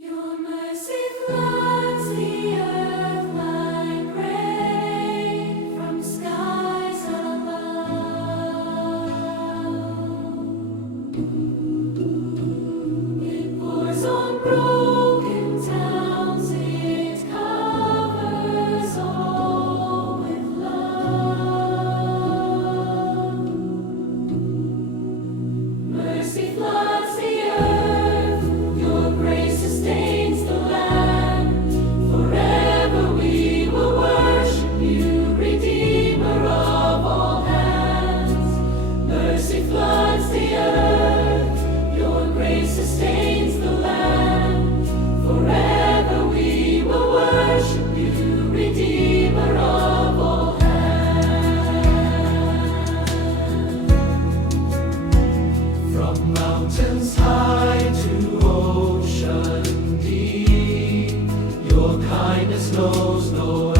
Your mercy floods the earth like rain from skies above. It pours on broken towns, it covers all with love. Mercy floods the earth, your grace sustains the land. Forever we will worship you, Redeemer of all hands. Mercy floods the earth, your grace sustains the land. Forever we will worship you, Redeemer of all hands. From mountains high to ocean deep, your kindness knows no